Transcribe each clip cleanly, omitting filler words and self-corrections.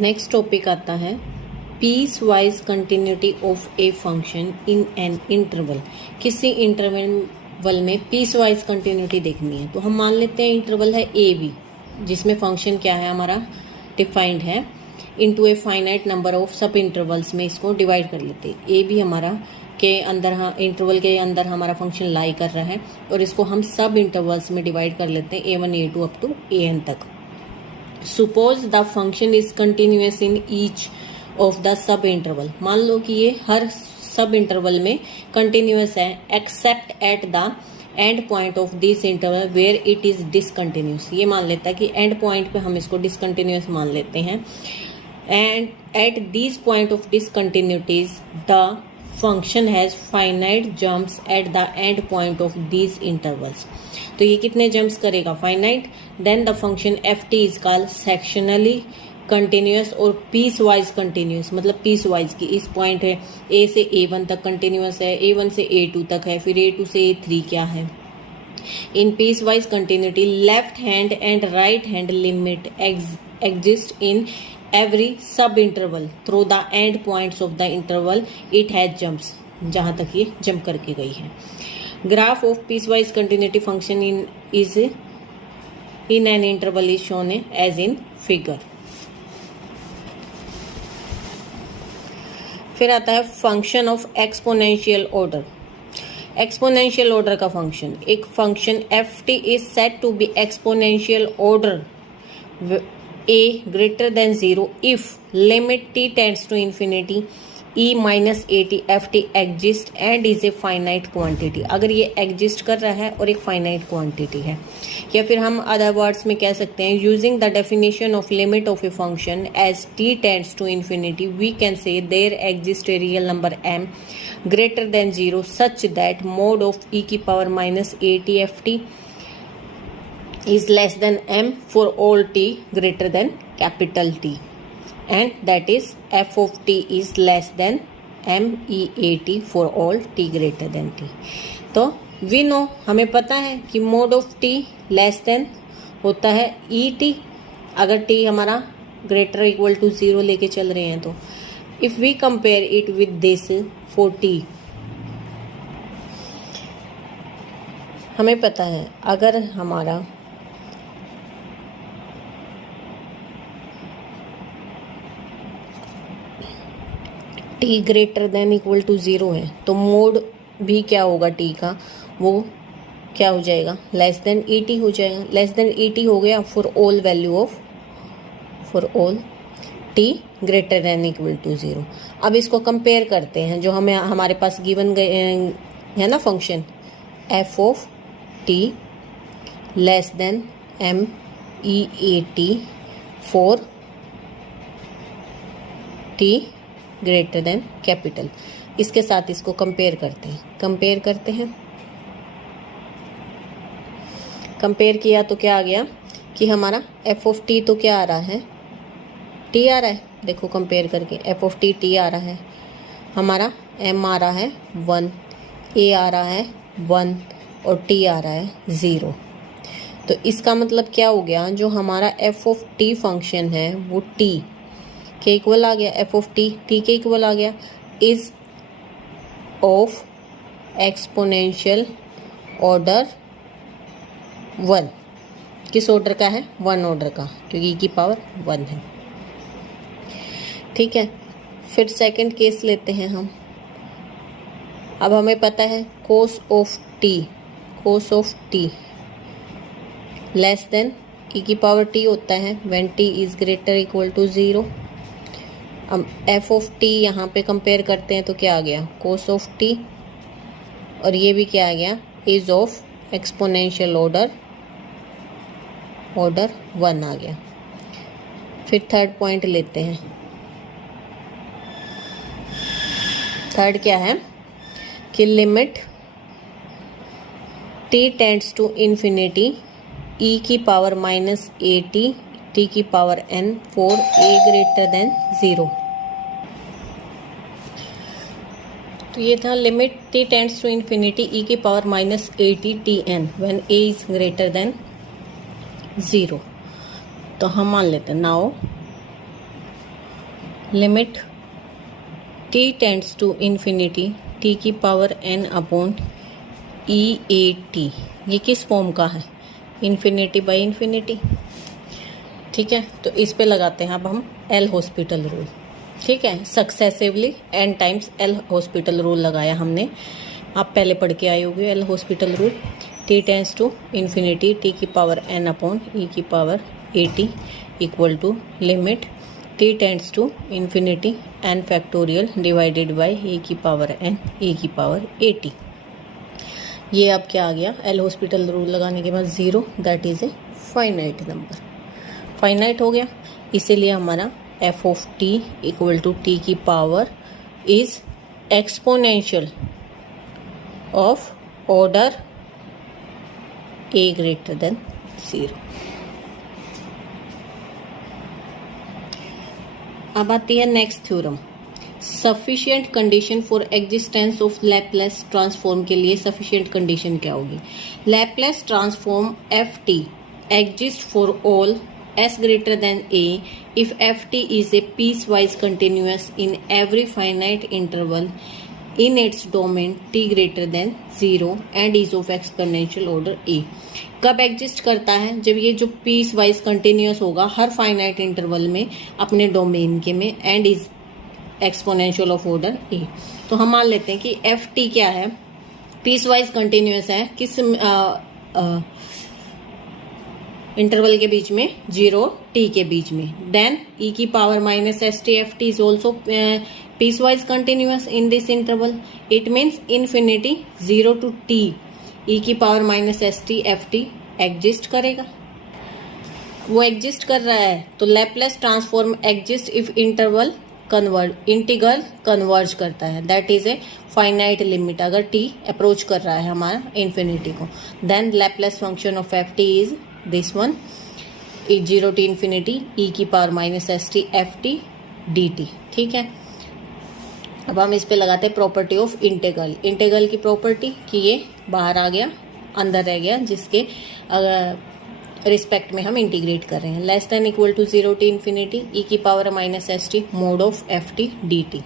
Next topic आता है piecewise continuity of a function in an interval. किसी interval में पीस वाइज कंटिन्यूटी देखनी है तो हम मान लेते हैं इंटरवल है ए बी, जिसमें फंक्शन क्या है हमारा डिफाइंड है, into A finite number of सब इंटरवल्स में इसको डिवाइड कर लेते हैं। ए बी हमारा के अंदर इंटरवल के अंदर हमारा फंक्शन लाई कर रहा है और इसको हम सब इंटरवल्स में डिवाइड कर लेते हैं A1 A2 up to AN तक। Suppose the function is continuous in each of the सब इंटरवल। मान लो कि ये हर सब इंटरवल में कंटिन्यूस है except at the end point of this interval where it is discontinuous. ये मान लेता है कि एंड पॉइंट पे हम इसको डिसकंटिन्यूस मान लेते हैं and at this point of discontinuities the function has finite jumps at the end point of these intervals. तो ये कितने जम्प्स करेगा finite. Then the function f t is called sectionally continuous और पीस वाइज कंटिन्यूस, मतलब piecewise की इस point है ए से A1 तक कंटिन्यूस है, A1 से A2 तक है, फिर A2 से A3 क्या है। In peace wise continuity left hand and right hand limit exist in every sub interval through the end points of the interval it has jumps, जहां तक ये जंप करके गई है। Graph of piecewise continuity function in an interval is shown as in figure। फिर आता है function of exponential order. Exponential order का फंक्शन, एक function f t is set to be exponential order a greater than 0 if limit t tends to infinity e minus at ft exist and is a finite quantity। अगर ये exist कर रहा है और एक finite quantity है, या फिर हम other words में कह सकते हैं using the definition of limit of a function as t tends to infinity we can say there exists a real number m greater than 0 such that mod of e की power minus at ft is less than m for all t greater than capital T and that is f of t is less than m e a t for all t greater than t। तो we know, हमें पता है कि mod of t less than होता है e t अगर t हमारा greater equal to 0 लेके चल रहे हैं तो। if we compare it with this for t, हमें पता है अगर हमारा t greater than equal to 0 है तो मोड भी क्या होगा t का, वो क्या हो जाएगा लेस देन ई टी हो जाएगा। लेस देन ई टी हो गया for all value of for all t greater than equal to 0। अब इसको कंपेयर करते हैं जो हमें हमारे पास गिवन है ना function f of t less than m e a t for t greater then capital. इसके साथ इसको कंपेयर करते हैं। कंपेयर किया तो क्या आ गया कि हमारा एफ ऑफ टी तो क्या आ रहा है टी आ रहा है। देखो कंपेयर करके एफ ऑफ टी आ रहा है, हमारा एम आ रहा है 1, ए आ रहा है 1 और टी आ रहा है 0। तो इसका मतलब क्या हो गया, जो हमारा एफ ऑफ टी फंक्शन है वो टी के इक्वल आ गया, एफ ऑफ टी के इक्वल आ गया, इज ऑफ एक्सपोनेंशियल ऑर्डर 1। किस ऑर्डर का है 1 ऑर्डर का, क्योंकि ई की पावर 1 है। ठीक है, फिर सेकंड केस लेते हैं हम। अब हमें पता है cos of t less than e की पावर टी होता है when t is greater equal to 0। अब एफ ऑफ टी यहाँ पे कंपेयर करते हैं तो क्या आ गया कोस ऑफ टी, और ये भी क्या आ गया इज ऑफ एक्सपोनेंशियल ऑर्डर 1 आ गया। फिर थर्ड पॉइंट लेते हैं। थर्ड क्या है कि limit t tends to infinity e की पावर माइनस ए टी की power n for a greater than 0। तो ये था limit t tends to infinity e की power minus a t n when a is greater than 0। तो हम मान लेते हैं now limit t tends to infinity t की power n upon e a t, ये किस फॉर्म का है? Infinity by infinity. ठीक है, तो इस पे लगाते हैं अब हम एल हॉस्पिटल रूल। ठीक है, successively n times L hospital rule लगाया हमने, आप पहले पढ़ के आए होंगे L hospital rule. t tends to infinity t की पावर n अपॉन ई की power a t equal to limit t tends to infinity n factorial divided by e की पावर n e की पावर ए टी। ये अब क्या आ गया? L hospital rule लगाने के बाद 0, that is a finite number. Finite हो गया, इसीलिए हमारा f of t equal to t की power is exponential of order a greater than 0। अब आती है next theorem. Sufficient condition for existence of Laplace transform के लिए सफिशिएंट कंडीशन क्या होगी? Laplace transform f t exist for all s greater than a if ft is a piecewise continuous in every finite interval in its domain t greater than 0 and is of exponential order a। कब exist करता है? जब ये जो piece wise continuous होगा हर finite interval में अपने domain के में and is exponential of order a. तो हम मान लेते हैं कि एफ टी क्या है? पीस वाइज कंटिन्यूस है, किस इंटरवल के बीच में? 0 t के बीच में। देन e की power minus s t f t is also piecewise continuous in this interval. It means infinity 0 to t e की power minus s t f t exist करेगा। वो एग्जिस्ट कर रहा है तो Laplace transform exist if interval integral converge करता है, that is a finite limit. अगर t अप्रोच कर रहा है हमारा इन्फिनिटी को, then Laplace function of f t is this one, 0 to infinity e की power minus s t f t d T. ठीक है, अब हम इस पे लगाते हैं प्रॉपर्टी ऑफ इंटीग्रल। इंटीग्रल की प्रॉपर्टी कि ये बाहर आ गया, अंदर रह गया, जिसके रिस्पेक्ट में हम इंटीग्रेट कर रहे हैं। Less than equal to 0 to infinity e की power minus s t mod of f t d t.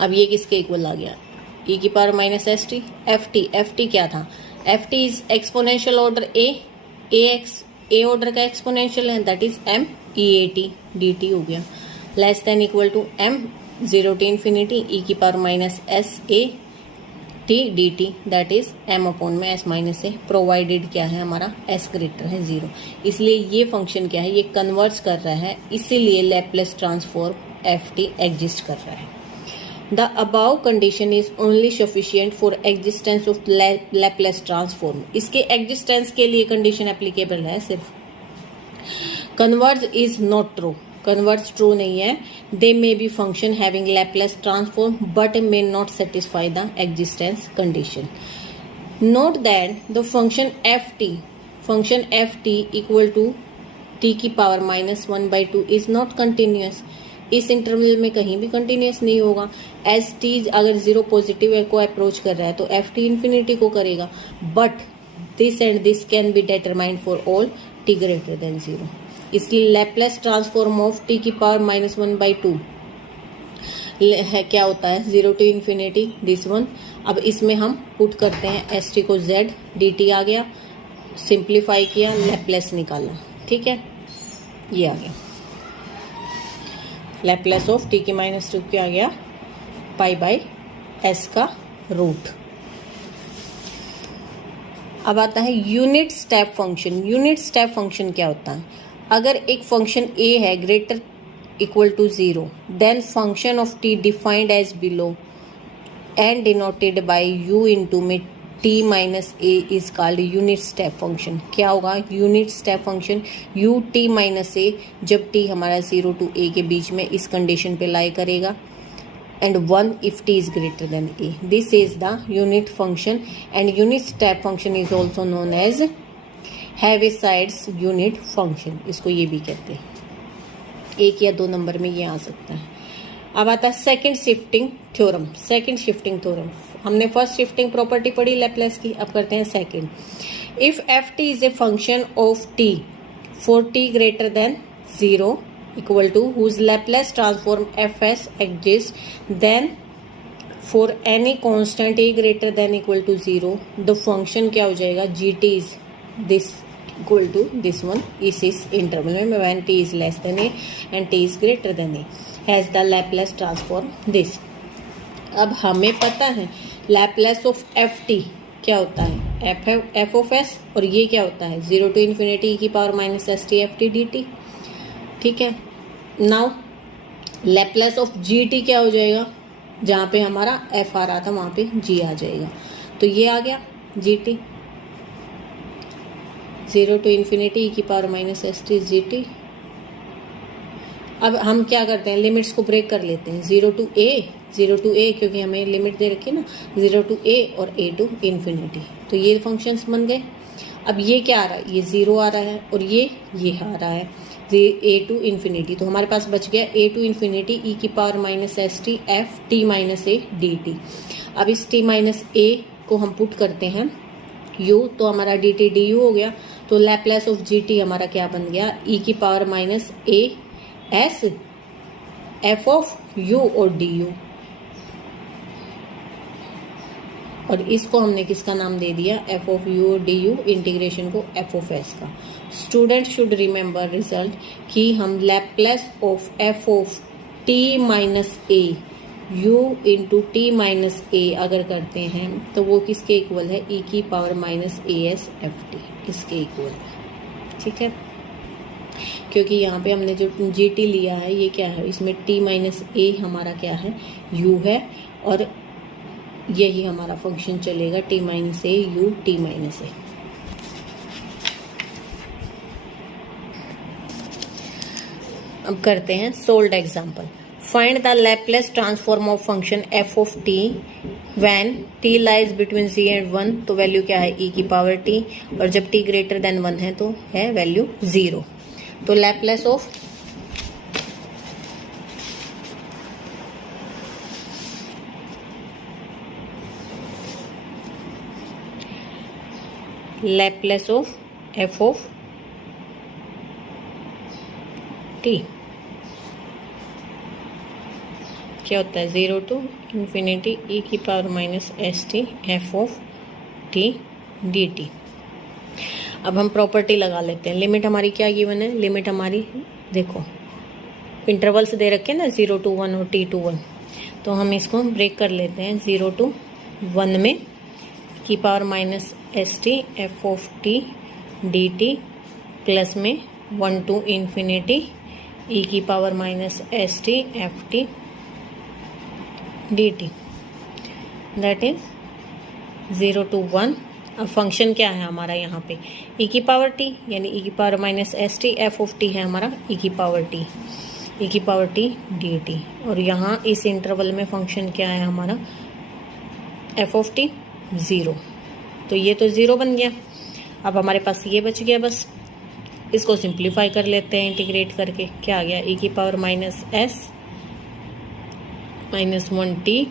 अब ये किसके इक्वल आ गया? ई की power minus s t f t क्या था? F t is exponential order a order का एक्सपोनेंशियल है, that is M e a t d t हो गया। Less than equal to M 0 to infinity e की power minus s a t d t, that is m upon में s minus a, provided क्या है हमारा? S greater है 0। इसलिए ये फंक्शन क्या है? ये कन्वर्ज कर रहा है, इसीलिए Laplace transform f t exist कर रहा है। The above condition is only sufficient for existence of Laplace transform। इसके एग्जिस्टेंस के लिए कंडीशन एप्लीकेबल है सिर्फ। Converge is not true, converge true नहीं है। They may be function having Laplace transform but may not satisfy the existence condition। Note that the function ft equal to t की power -1/2 is not continuous। इस interval में कहीं भी continuous नहीं होगा। S T अगर 0 पॉजिटिव को approach कर रहा है तो एफ टी इन्फिनिटी को करेगा, but this and this can be determined for all T greater than 0। इसलिए लैपलेस ट्रांसफॉर्म ऑफ टी की पावर -1/2 है क्या होता है? 0 to इन्फिनिटी दिस वन। अब इसमें हम पुट करते हैं एस टी को z, डी टी आ गया, सिंप्लीफाई किया, लैपलेस निकाला। ठीक है, ये आ गया लैपलेस ऑफ टी की -2 क्या आ गया? पाई बाई एस का रूट। अब आता है unit step function. Unit step function क्या होता है? अगर एक फंक्शन ए है greater equal to 0, then function of t defined as below and denoted by u into में t minus a is called unit step function. क्या होगा unit step function? u t minus a, जब t हमारा 0 to a के बीच में इस condition पे लाई करेगा, and 1 if t is greater than a। This is the unit function and unit step function is also known as Heaviside's unit function. इसको ये भी कहते हैं, 1 या 2 नंबर में ये आ सकता है। अब आता है second shifting theorem. Second shifting theorem, हमने फर्स्ट शिफ्टिंग प्रॉपर्टी पढ़ी लैपलेस की, अब करते हैं second. If f t is a function of t for t greater than 0 equal to whose Laplace transform f s exist then for any constant a greater than equal to 0 the function क्या हो जाएगा g t is this equal to this one इस interval में when t is less than A and T is greater then A has the Laplace transform this. अब हमें पता है Laplace of f t क्या होता है एफ ऑफ एस, और ये क्या होता है 0 टू इन्फिनिटी ई की power minus s t f t d T. ठीक है, now Laplace of G T क्या हो जाएगा, जहाँ पे हमारा एफ आ रहा था वहाँ पे जी आ जाएगा, तो ये आ गया G T 0 to infinity e की power minus s T G T. अब हम क्या करते हैं, लिमिट्स को ब्रेक कर लेते हैं 0 टू ए क्योंकि हमें लिमिट दे रखी है ना 0 टू ए और ए टू इन्फिनिटी, तो ये फंक्शंस बन गए। अब ये क्या आ रहा है, ये 0 आ रहा है और ये आ रहा है ए टू इन्फिनिटी, तो हमारे पास बच गया ए टू इन्फिनिटी ई की power minus s t f T minus A D t. अब इस टी माइनस ए को हम पुट करते हैं यू, तो हमारा डी टी डी यू हो गया, तो लैपलेस ऑफ जी टी हमारा क्या बन गया ई की power minus a s f of u और डी यू, और इसको हमने किसका नाम दे दिया एफ ऑफ यू और डी यू, इंटीग्रेशन को एफ ऑफ एस का। स्टूडेंट शुड रिमेंबर रिजल्ट कि हम Laplace of f of t minus a u into t minus a अगर करते हैं तो वो किसके इक्वल है ई की power minus a s F T, इसके इक्वल है। ठीक है, क्योंकि यहाँ पे हमने जो जी टी लिया है ये क्या है, इसमें टी माइनस ए हमारा क्या है यू है, और यही हमारा फंक्शन चलेगा t minus a u t minus a. अब करते हैं solved example. Find the Laplace transform of function f of t when t lies between 0 and 1, तो वैल्यू क्या है ई की पावर टी, और जब टी ग्रेटर देन 1 है तो है वैल्यू 0। तो Laplace of f of T क्या होता है 0 टू इन्फिनिटी ई की power minus s t f of t d t. अब हम प्रॉपर्टी लगा लेते हैं। लिमिट हमारी क्या गिवन है, लिमिट हमारी देखो इंटरवल्स दे रखे हैं ना 0 टू 1 और t टू 1, तो हम इसको ब्रेक कर लेते हैं 0 टू 1 में की power minus s t f of t d t plus में 1 टू इन्फिनिटी ई की power minus s t f t d t, that is 0 to 1। अब फंक्शन क्या है हमारा यहाँ पे ई की पावर टी, यानी ई की power minus s t f of T है हमारा ई की पावर टी डी टी, और यहाँ इस इंटरवल में फंक्शन क्या है हमारा एफ ऑफ टी 0, तो ये तो 0 बन गया। अब हमारे पास ये बच गया, बस इसको सिंप्लीफाई कर लेते हैं इंटीग्रेट करके, क्या आ गया ई की power minus s minus 1 t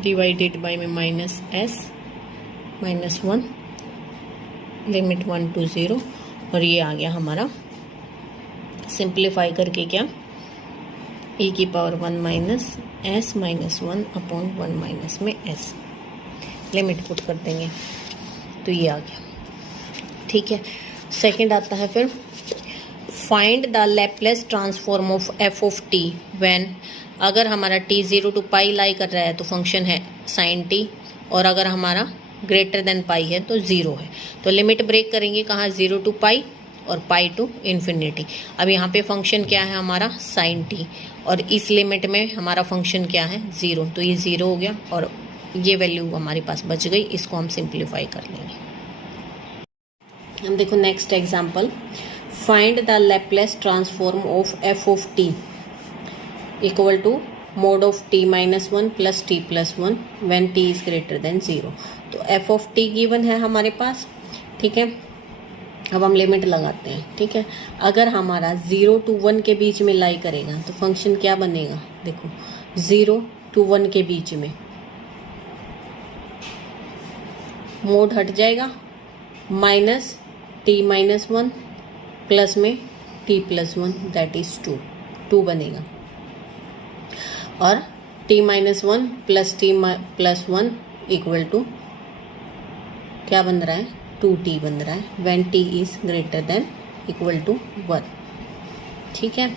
divided by में minus s minus 1 limit 1 to 0, और ये आ गया हमारा सिंप्लीफाई करके क्या ई की power 1 minus s minus 1 upon 1 minus में एस, लिमिट पुट कर देंगे तो ये आ गया। ठीक है, सेकंड आता है फिर find the Laplace transform of f of t when, अगर हमारा टी 0 टू पाई लाई कर रहा है तो फंक्शन है साइन टी, और अगर हमारा ग्रेटर देन पाई है तो 0 है, तो लिमिट ब्रेक करेंगे कहाँ 0 टू पाई और पाई टू इन्फिनिटी। अब यहाँ पे फंक्शन क्या है हमारा साइन टी, और इस लिमिट में हमारा फंक्शन क्या है 0, तो ये 0 हो गया और ये वैल्यू हमारे पास बच गई, इसको हम सिंप्लीफाई कर लेंगे। हम देखो next example, find the Laplace transform of f of t equal to mod of t minus 1 plus t plus 1 when t is greater than 0। तो एफ ऑफ टी गिवन है हमारे पास, ठीक है। अब हम लिमिट लगाते हैं, ठीक है। अगर हमारा 0 टू 1 के बीच में लाई करेगा तो फंक्शन क्या बनेगा, देखो 0 टू 1 के बीच में मोड हट जाएगा, माइनस टी माइनस 1 प्लस में टी प्लस 1 दैट इज 2, 2 बनेगा, और t minus 1 plus t plus 1 equal to क्या बन रहा है, 2t बन रहा है when t is greater than equal to 1। ठीक है,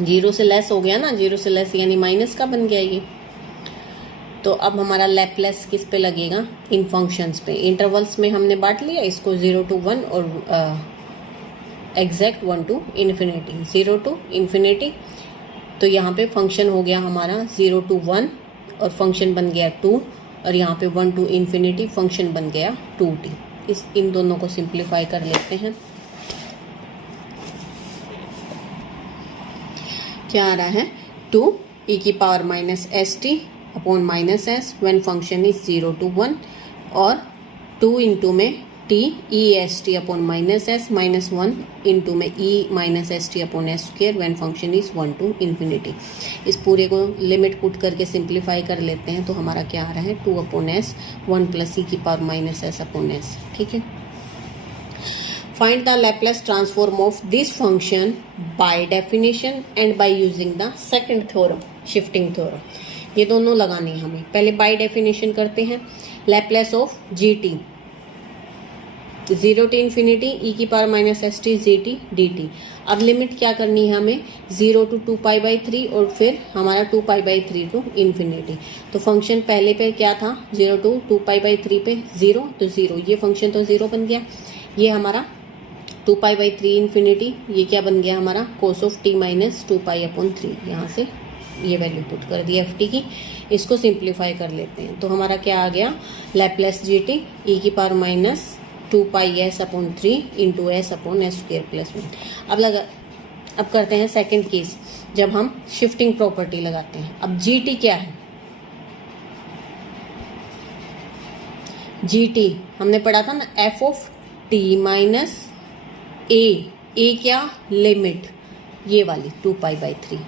0 से लेस हो गया ना, 0 से लेस यानी माइनस का बन गया ये। तो अब हमारा लैप्लेस किस पे लगेगा, इन फंक्शंस पे। इंटरवल्स में हमने बांट लिया इसको 0 to 1 और exact 1 to infinity, 0 to infinity. तो यहाँ पे फंक्शन हो गया हमारा 0 to 1 और फंक्शन बन गया 2, और यहाँ पे 1 to इन्फिनिटी फंक्शन बन गया 2t। इन दोनों को सिंप्लीफाई कर लेते हैं। क्या आ रहा है, 2 e की power minus s T upon minus S when function is 0 to 1, और 2 इंटू में t e S T upon minus s minus 1 into में e minus s T upon S square when function is 1 to infinity. इस पूरे को limit put करके simplify कर लेते हैं। तो हमारा क्या आ रहा है, 2 अपॉन एस 1 प्लस e की power minus S upon S. ठीक है, find the Laplace transform of this function by definition and by using the second theorem, shifting theorem. ये दोनों लगाने हैं हमें। पहले बाय डेफिनेशन करते हैं। Laplace of G T, 0 to infinity e की power minus s T G T d t. अब लिमिट क्या करनी है हमें, 0 to 2π/3 और फिर हमारा 2π/3 टू इन्फिनिटी। तो फंक्शन पहले पे क्या था, 0 to 2π/3 पे 0, तो 0, ये फंक्शन तो 0 बन गया। ये हमारा 2π/3 इन्फिनिटी, ये क्या बन गया हमारा, कोस ऑफ t माइनस 2π/3। यहाँ से ये वैल्यू पुट कर दी एफ टी की। इसको सिंप्लीफाई कर लेते हैं। तो हमारा क्या आ गया, लैप्लेस जी टी e की power minus 2πs/3 into S upon S square plus 1। अब करते हैं सेकंड केस, जब हम शिफ्टिंग प्रॉपर्टी लगाते हैं। अब जी टी क्या है, जी टी हमने पढ़ा था ना, एफ ऑफ टी माइनस ए क्या, लिमिट ये वाली 2π/3।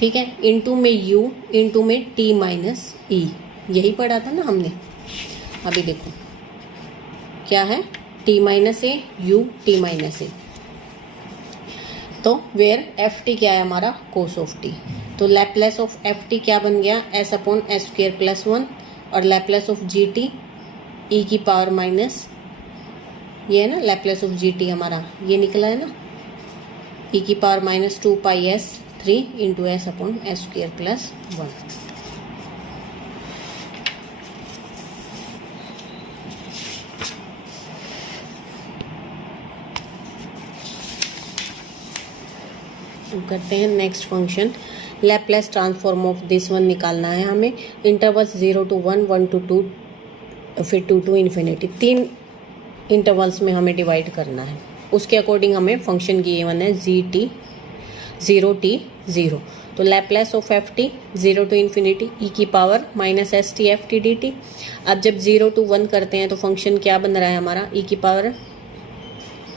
ठीक है, इंटू में u इंटू में t माइनस ई, यही पढ़ा था ना हमने। अभी देखो क्या है, t माइनस ए u t माइनस ए। तो वेयर एफ टी क्या है हमारा, कोस ऑफ टी। तो लैप्लेस ऑफ एफ टी क्या बन गया, S upon S square plus 1, और Laplace of G T E की पावर माइनस, ये है ना लैप्लेस ऑफ जी टी हमारा, ये निकला है ना, ई की power minus 2πs/3 into S upon S square plus 1। करते हैं next function, Laplace transform of this one निकालना है हमें। इंटरवल्स 0 to 1, 1 to 2, फिर 2 to इन्फिनिटी, 3 इंटरवल्स में हमें डिवाइड करना है। उसके अकॉर्डिंग हमें फंक्शन की वन है जी टी 0t0। तो Laplace of f t 0 to infinity e की power minus s t f t d t. अब जब 0 to 1 करते हैं तो फंक्शन क्या बन रहा है हमारा, ई की पावर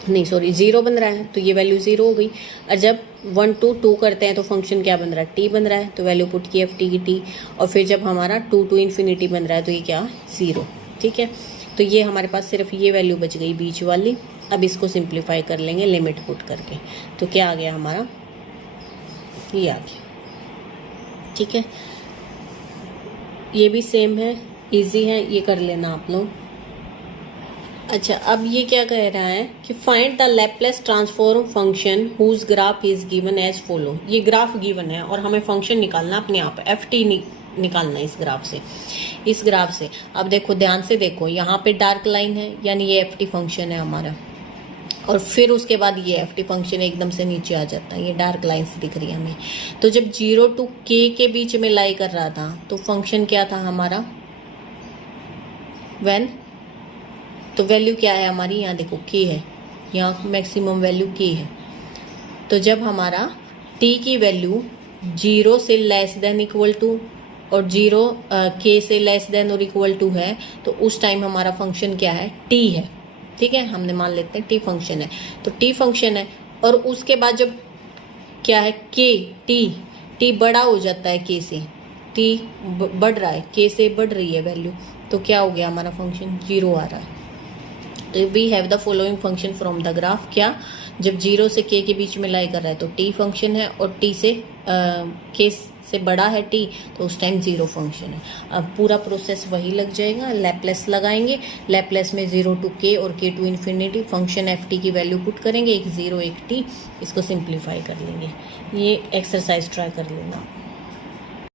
नहीं सॉरी 0 बन रहा है, तो ये वैल्यू 0 हो गई। और जब 1 to 2 करते हैं तो फंक्शन क्या बन रहा है, t बन रहा है, तो वैल्यू पुट की एफ टी की t। और फिर जब हमारा 2 to इन्फिनिटी बन रहा है तो ये क्या, 0। ठीक है, तो ये हमारे पास सिर्फ ये वैल्यू बच गई बीच वाली। अब इसको सिंप्लीफाई कर लेंगे लिमिट पुट करके। तो क्या आ गया हमारा, ये आ गया। ठीक है, ये भी सेम है, इजी है, ये कर लेना आप लोग। अच्छा, अब ये क्या कह रहा है कि find the Laplace transform function whose graph is given as follow. ये ग्राफ गिवन है और हमें फंक्शन निकालना अपने आप, एफ टी निकालना है इस ग्राफ से। अब देखो ध्यान से देखो, यहाँ पे डार्क लाइन है यानी ये एफ टी फंक्शन है हमारा, और फिर उसके बाद ये एफ टी फंक्शन एकदम से नीचे आ जाता है, ये डार्क लाइन्स दिख रही है हमें। तो जब 0 to k के बीच में लाई कर रहा था तो फंक्शन क्या था हमारा, व्हेन, तो वैल्यू क्या है हमारी, यहाँ देखो k है, यहाँ मैक्सिमम वैल्यू k है। तो जब हमारा t की वैल्यू 0 से लेस देन इक्वल टू और 0 k से लेस देन और इक्वल टू है, तो उस टाइम हमारा फंक्शन क्या है, t है। ठीक है, हमने मान लेते हैं t फंक्शन है, तो t फंक्शन है। और उसके बाद जब क्या है, t बड़ा हो जाता है k से, t बढ़ रहा है, k से बढ़ रही है वैल्यू, तो क्या हो गया हमारा फंक्शन, 0 आ रहा है। तो we have the following function from the graph. क्या, जब 0 से k के बीच में लाई कर रहा है तो t फंक्शन है, और t से k से बड़ा है t तो उस टाइम 0 फंक्शन है। अब पूरा प्रोसेस वही लग जाएगा, लैपलेस लगाएंगे, लैपलेस में 0 to k और k to infinity function ft की वैल्यू पुट करेंगे, एक 0 एक t, इसको सिंप्लीफाई कर लेंगे। ये एक्सरसाइज ट्राई कर लेना।